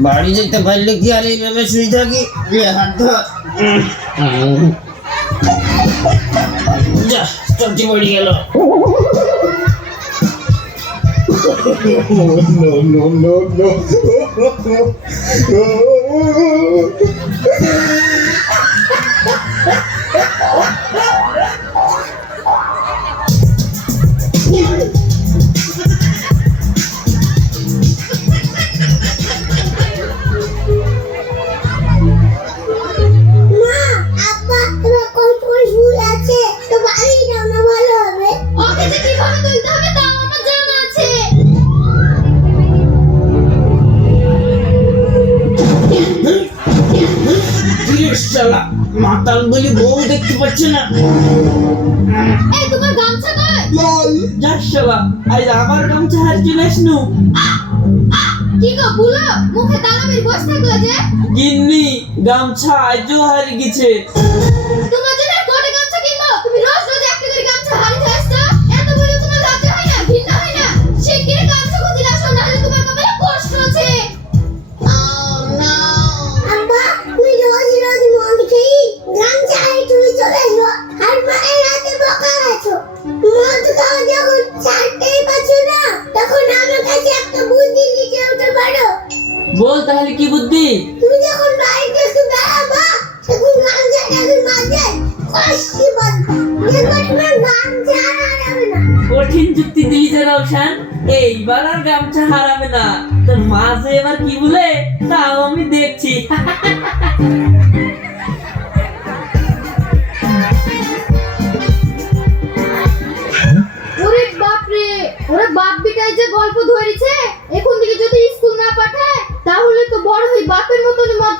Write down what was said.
বাড়ি যেতে পারলে কি আর এইভাবে শুয়ে থাকি হাত। যা চটি পড়ে গেল no, no, no, no. মা শালা মাতাল বলে বউ দেখতে পাচ্ছে না। এই তোমার গামছা কই? যা শালা আজ আবার গামছা হারিয়ে নাসনু কি গো বুলো মুখে তালামের বসে থাকল যে? গিন্নি গামছা আজও হারিয়ে গেছে। বল তাহলে কি বুদ্ধি? তুমি যখন বাড়িতে একটু বেড়াবা মাঝে দেখবে তোমার গামছা হারাবে না। কঠিন যুক্তি দিলি যে রওশান এইবার আর গামছা হারাবে না। তোর মা যে এবার কি বলে তাও আমি দেখছি। ওরে বাপ রে ওরে বাপ বিটাই যে গল্প যদি